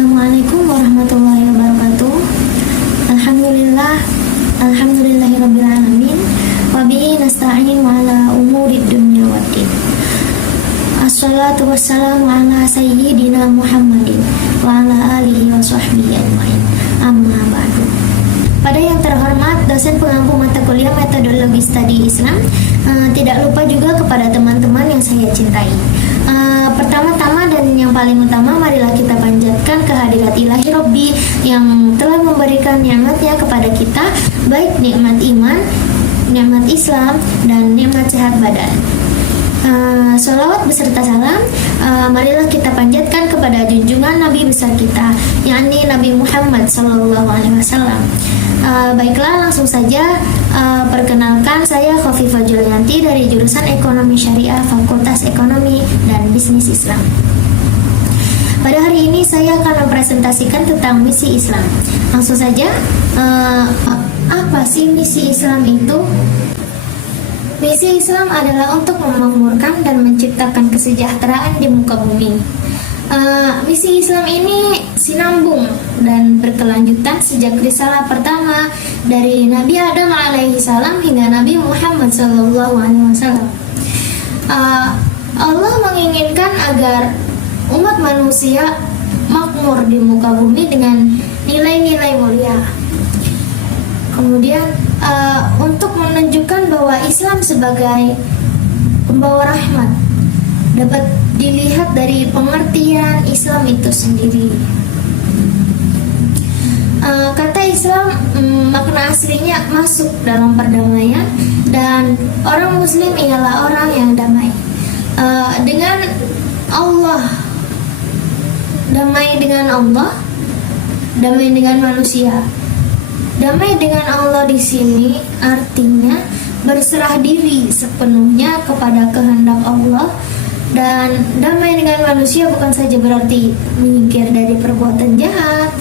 Assalamualaikum warahmatullahi wabarakatuh. Alhamdulillahirabbil alamin. Wa bihi nasta'in ala umurid dunya waddin. Assalatu wassalamu ala sayyidina Muhammadin wa ala alihi wa sahbihi ajmain. Amma ba'du. Pada yang terhormat dosen pengampu mata kuliah metodologi studi Islam, tidak lupa juga kepada teman-teman yang saya cintai. Pertama-tama dan yang paling utama, marilah kita panjatkan kehadirat ilahi Rabbi yang telah memberikan nikmatnya kepada kita, baik nikmat iman, nikmat Islam, dan nikmat sehat badan. Sholawat beserta salam, marilah kita panjatkan kepada junjungan Nabi besar kita, yakni Nabi Muhammad SAW. Baiklah, langsung saja perkenalkan, saya Khofifah Julianti dari jurusan Ekonomi Syariah Fakultas Ekonomi dan Bisnis Islam. Pada hari ini saya akan mempresentasikan tentang misi Islam. Langsung saja, apa sih misi Islam itu? Misi Islam adalah untuk memakmurkan dan menciptakan kesejahteraan di muka bumi. Misi Islam ini sinambung dan berkelanjutan sejak risalah pertama dari Nabi Adam alaihissalam hingga Nabi Muhammad SAW. Allah menginginkan agar umat manusia makmur di muka bumi dengan nilai-nilai mulia. Kemudian untuk menunjukkan bahwa Islam sebagai pembawa rahmat dapat dilihat dari pengertian Islam itu sendiri. Kata Islam, makna aslinya masuk dalam perdamaian, dan orang muslim ialah orang yang damai dengan Allah, damai dengan Allah, damai dengan manusia. Damai dengan Allah di sini artinya berserah diri sepenuhnya kepada kehendak Allah, dan damai dengan manusia bukan saja berarti menyingkir dari perbuatan jahat,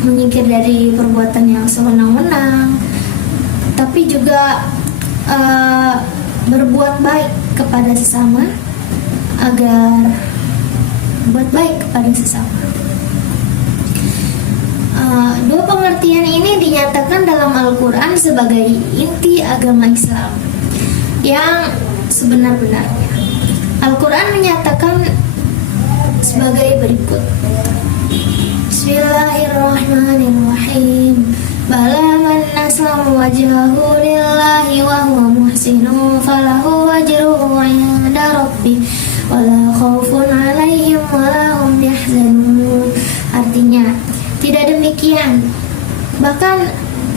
menyingkir dari perbuatan yang sewenang-wenang, tapi juga berbuat baik kepada sesama, agar berbuat baik kepada sesama. Dua pengertian ini dinyatakan dalam Al-Quran sebagai inti agama Islam yang sebenar-benarnya. Al-Quran menyatakan sebagai berikut: Bismillahirrahmanirrahim. Bala man aslama wajhahu lillahi wa huwa muhsinun falahu ajruhu 'inda rabbih wala khaufun 'alaihim wala hum yahzanun. Artinya, tidak demikian. Bahkan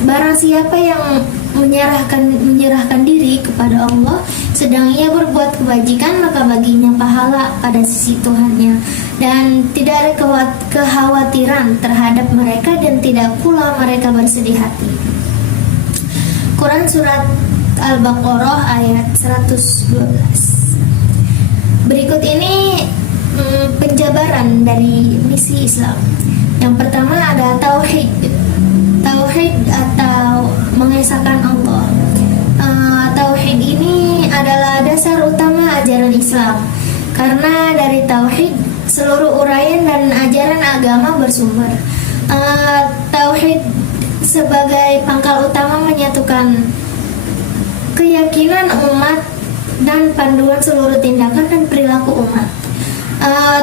barang siapa yang menyerahkan diri kepada Allah sedang ia berbuat kebajikan, maka baginya pahala pada sisi Tuhannya, dan tidak ada kekhawatiran terhadap mereka, dan tidak pula mereka bersedih hati. Quran Surat Al-Baqarah ayat 112. Berikut ini penjabaran dari misi Islam. Yang pertama ada tauhid. Tauhid atau mengesahkan Allah. Tauhid ini adalah dasar utama ajaran Islam, karena dari tauhid seluruh uraian dan ajaran agama bersumber. Tauhid sebagai pangkal utama menyatukan keyakinan umat dan panduan seluruh tindakan dan perilaku umat.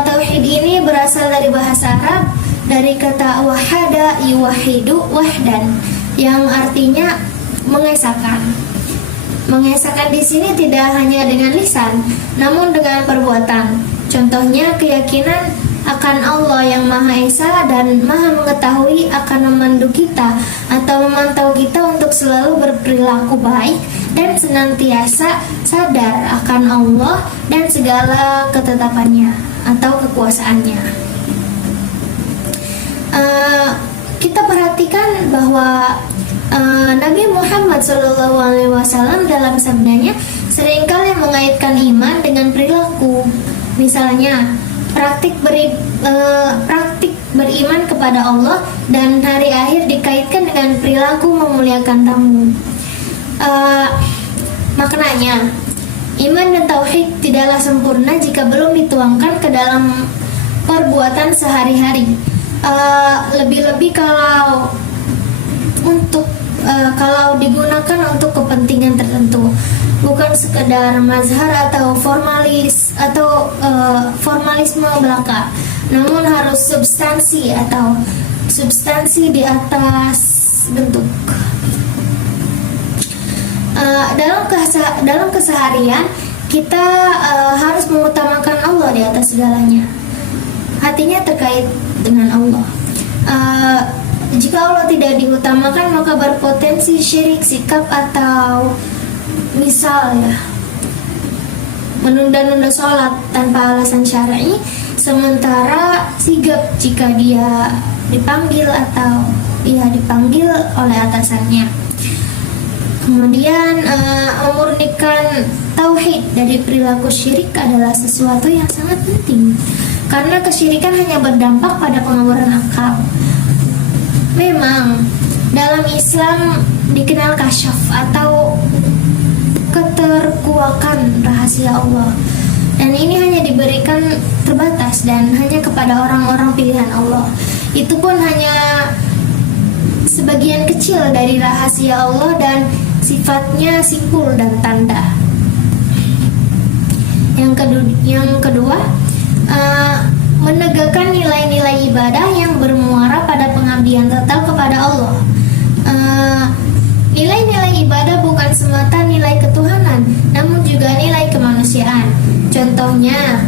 Tauhid ini berasal dari bahasa Arab, dari kata wahada yuwahidu wahdan, yang artinya mengesahkan. Mengesahkan di sini tidak hanya dengan lisan, namun dengan perbuatan. Contohnya keyakinan akan Allah yang Maha Esa dan Maha Mengetahui akan memandu kita atau memantau kita untuk selalu berperilaku baik dan senantiasa sadar akan Allah dan segala ketetapannya atau kekuasaannya. Kita perhatikan bahwa Nabi Muhammad SAW dalam sabdanya seringkali mengaitkan iman dengan perilaku. Misalnya, praktik beriman kepada Allah dan hari akhir dikaitkan dengan perilaku memuliakan tamu. Maknanya, iman dan tauhid tidaklah sempurna jika belum dituangkan ke dalam perbuatan sehari-hari. Lebih-lebih kalau kalau digunakan untuk kepentingan tertentu, bukan sekedar mazhar atau formalisme belaka, namun harus substansi di atas bentuk. Dalam keseharian kita harus mengutamakan Allah di atas segalanya. Hatinya terkait dengan Allah. Jika Allah tidak diutamakan, maka berpotensi syirik sikap, atau misal menunda-nunda sholat tanpa alasan syar'i, sementara sigap jika dia dipanggil oleh atasannya. Kemudian memurnikan tauhid dari perilaku syirik adalah sesuatu yang sangat penting, karena kesyirikan hanya berdampak pada pengawuran akal. Memang dalam Islam dikenal kasyaf atau keterkuakan rahasia Allah, dan ini hanya diberikan terbatas dan hanya kepada orang-orang pilihan Allah. Itu pun hanya sebagian kecil dari rahasia Allah dan sifatnya simpul dan tanda. Yang kedua, menegakkan nilai-nilai ibadah yang bermuara pada pengabdian total kepada Allah. Nilai-nilai ibadah bukan semata nilai ketuhanan, namun juga nilai kemanusiaan. Contohnya,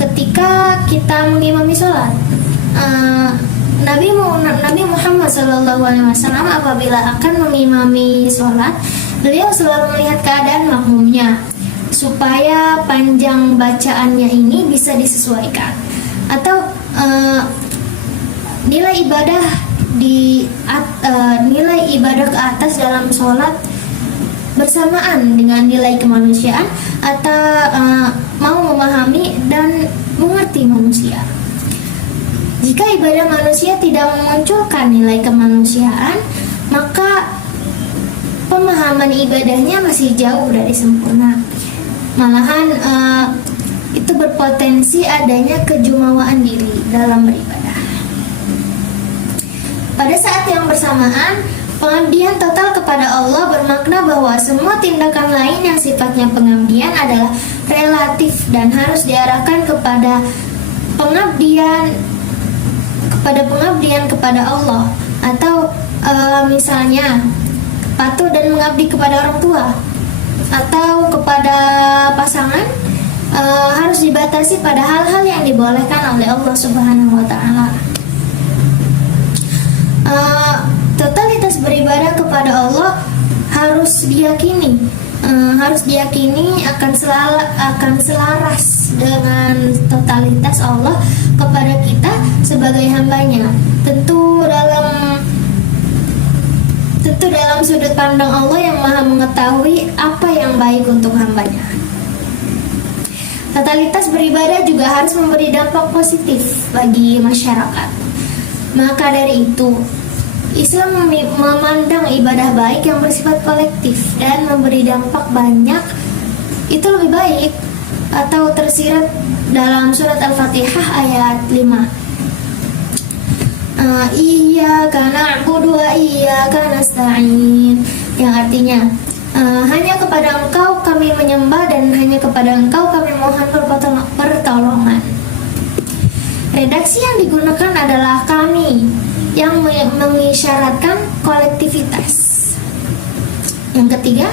ketika kita mengimami sholat, Nabi Muhammad SAW apabila akan mengimami sholat, beliau selalu melihat keadaan makmumnya supaya panjang bacaannya ini bisa disesuaikan, atau nilai ibadah ke atas dalam sholat bersamaan dengan nilai kemanusiaan, atau mau memahami dan mengerti manusia. Jika ibadah manusia tidak memunculkan nilai kemanusiaan, maka pemahaman ibadahnya masih jauh dari sempurna. Malahan itu berpotensi adanya kejumawaan diri dalam beribadah. Pada saat yang bersamaan, pengabdian total kepada Allah bermakna bahwa semua tindakan lain yang sifatnya pengabdian adalah relatif dan harus diarahkan kepada pengabdian kepada Allah, atau misalnya patuh dan mengabdi kepada orang tua atau kepada pasangan, harus dibatasi pada hal-hal yang dibolehkan oleh Allah Subhanahu wa Ta'ala. Totalitas beribadah kepada Allah harus diyakini akan selaras dengan totalitas Allah kepada kita sebagai hambanya. Tentu dalam sudut pandang Allah yang Maha mengetahui apa yang baik untuk hambanya. Totalitas beribadah juga harus memberi dampak positif bagi masyarakat. Maka dari itu, Islam memandang ibadah baik yang bersifat kolektif dan memberi dampak banyak itu lebih baik, atau tersirat dalam surat Al-Fatihah ayat 5. Iyyaka na'budu wa iyyaka nasta'in, yang artinya hanya kepada Engkau kami menyembah dan hanya kepada Engkau kami mohon pertolongan. Redaksi yang digunakan adalah kami, yang mengisyaratkan kolektivitas. Yang ketiga,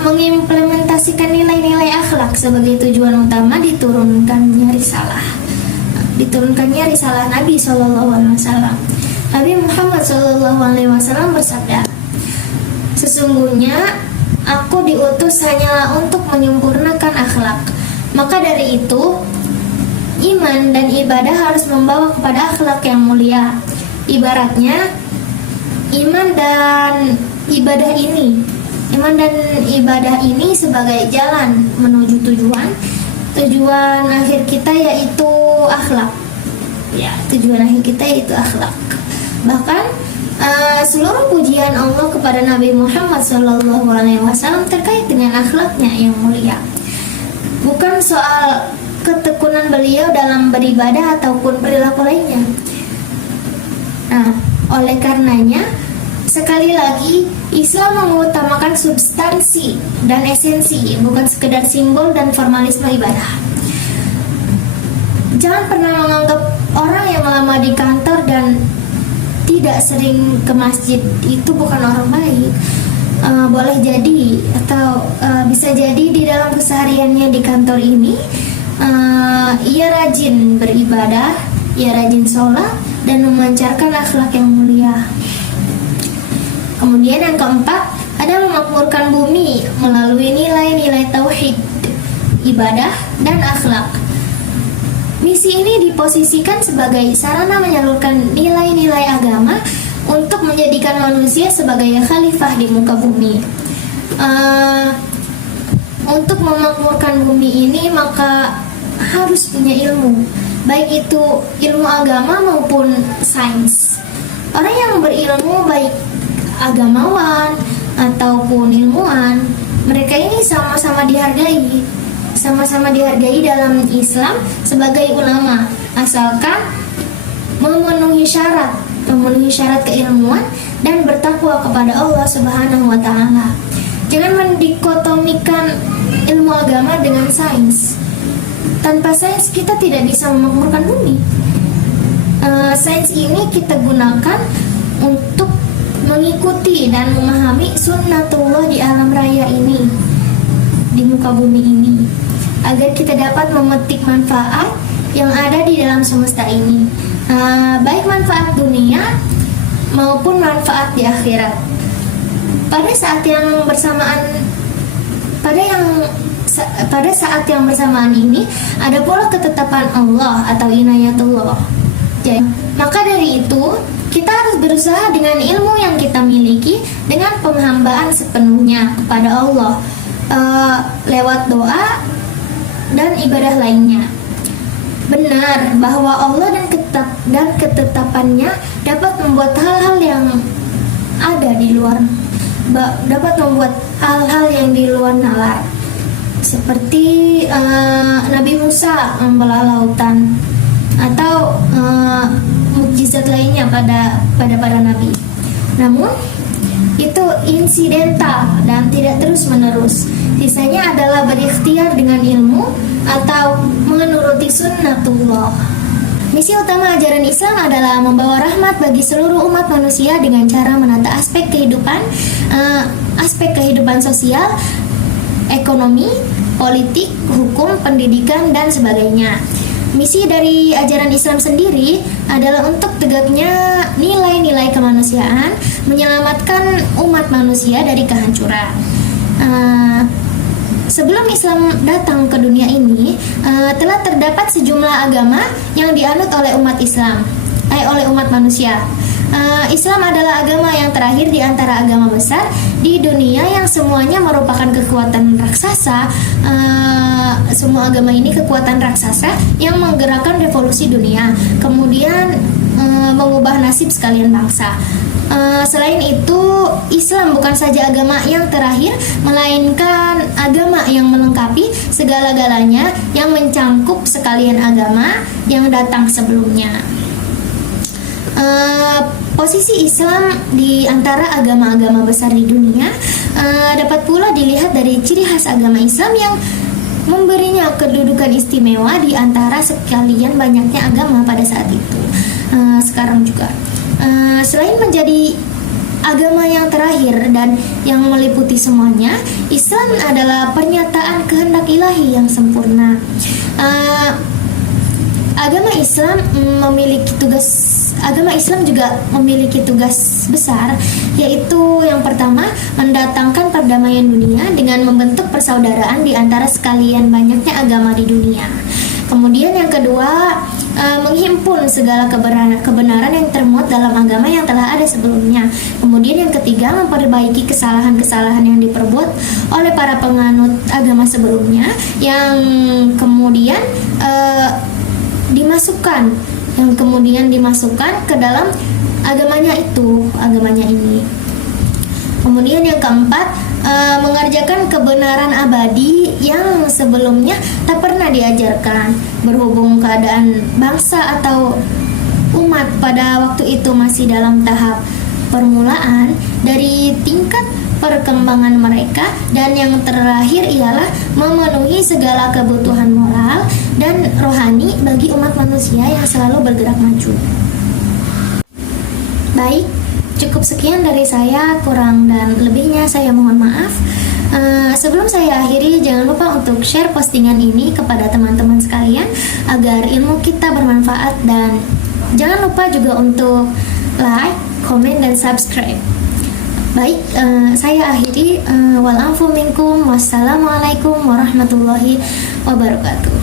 mengimplementasikan nilai-nilai akhlak sebagai tujuan utama diturunkannya risalah Nabi SAW. Nabi Muhammad SAW bersabda, "Sesungguhnya aku diutus hanyalah untuk menyempurnakan akhlak." Maka dari itu, iman dan ibadah harus membawa kepada akhlak yang mulia. Ibaratnya, iman dan ibadah ini sebagai jalan menuju tujuan akhir kita, yaitu akhlak. Tujuan akhir kita yaitu akhlak. Bahkan seluruh pujian Allah kepada Nabi Muhammad SAW terkait dengan akhlaknya yang mulia. Bukan soal ketekunan beliau dalam beribadah ataupun perilaku lainnya. Nah, oleh karenanya, sekali lagi, Islam mengutamakan substansi dan esensi, bukan sekedar simbol dan formalisme ibadah. Jangan pernah menganggap orang yang lama di kantor dan tidak sering ke masjid itu bukan orang baik. Boleh jadi atau bisa jadi di dalam kesehariannya di kantor ini ia rajin beribadah, ia rajin sholat dan memancarkan akhlak yang mulia. Kemudian yang keempat, ada memakmurkan bumi melalui nilai-nilai tauhid, ibadah, dan akhlak. Misi ini diposisikan sebagai sarana menyalurkan nilai-nilai agama untuk menjadikan manusia sebagai khalifah di muka bumi. Untuk memakmurkan bumi ini maka harus punya ilmu, baik itu ilmu agama maupun sains. Orang yang berilmu, baik agamawan ataupun ilmuwan, mereka ini sama-sama dihargai dalam Islam sebagai ulama, asalkan memenuhi syarat keilmuan dan bertakwa kepada Allah Subhanahu wa taala. Jangan mendikotomikan ilmu agama dengan sains. Tanpa sains kita tidak bisa memakmurkan bumi. Sains ini kita gunakan untuk mengikuti dan memahami sunnatullah di alam raya ini, di muka bumi ini, agar kita dapat memetik manfaat yang ada di dalam semesta ini, baik manfaat dunia maupun manfaat di akhirat. Pada saat yang bersamaan ini ada pula ketetapan Allah atau inayatullah. Jadi, maka dari itu kita harus berusaha dengan ilmu yang kita miliki dengan penghambaan sepenuhnya kepada Allah lewat doa dan ibadah lainnya. Benar bahwa Allah dan ketetapannya dapat membuat hal-hal yang ada di luar, dapat membuat hal-hal yang di luar nalar, seperti Nabi Musa membelah lautan atau mukjizat lainnya pada para nabi. Namun itu insidental dan tidak terus-menerus. Sisanya adalah berikhtiar dengan ilmu atau menuruti sunnatullah. Misi utama ajaran Islam adalah membawa rahmat bagi seluruh umat manusia dengan cara menata aspek kehidupan sosial, ekonomi, politik, hukum, pendidikan, dan sebagainya. Misi dari ajaran Islam sendiri adalah untuk tegaknya nilai-nilai kemanusiaan, menyelamatkan umat manusia dari kehancuran. Sebelum Islam datang ke dunia ini, telah terdapat sejumlah agama yang dianut oleh umat Islam, oleh umat manusia. Islam adalah agama yang terakhir di antara agama besar di dunia yang semuanya merupakan kekuatan raksasa. Semua agama ini kekuatan raksasa yang menggerakkan revolusi dunia, kemudian mengubah nasib sekalian bangsa. Selain itu, Islam bukan saja agama yang terakhir, melainkan agama yang melengkapi segala-galanya, yang mencangkup sekalian agama yang datang sebelumnya. Posisi Islam di antara agama-agama besar di dunia dapat pula dilihat dari ciri khas agama Islam yang memberinya kedudukan istimewa di antara sekalian banyaknya agama pada saat itu. Sekarang juga, selain menjadi agama yang terakhir dan yang meliputi semuanya, Islam adalah pernyataan kehendak ilahi yang sempurna. Agama Islam juga memiliki tugas besar, yaitu yang pertama, mendatangkan perdamaian dunia dengan membentuk persaudaraan di antara sekalian banyaknya agama di dunia. Kemudian yang kedua, menghimpun segala kebenaran yang termuat dalam agama yang telah ada sebelumnya. Kemudian yang ketiga, memperbaiki kesalahan-kesalahan yang diperbuat oleh para penganut agama sebelumnya, yang kemudian dimasukkan ke dalam agamanya ini. Kemudian yang keempat, mengerjakan kebenaran abadi yang sebelumnya tak pernah diajarkan. Berhubung keadaan bangsa atau umat pada waktu itu masih dalam tahap permulaan dari tingkat perkembangan mereka, dan yang terakhir ialah memenuhi segala kebutuhan moral dan rohani bagi umat manusia yang selalu bergerak maju. Baik, cukup sekian dari saya, kurang dan lebihnya saya mohon maaf. Sebelum saya akhiri, jangan lupa untuk share postingan ini kepada teman-teman sekalian agar ilmu kita bermanfaat, dan jangan lupa juga untuk like, komen, dan subscribe. Baik, saya akhiri. Wal afu minkum. Wassalamualaikum warahmatullahi wabarakatuh.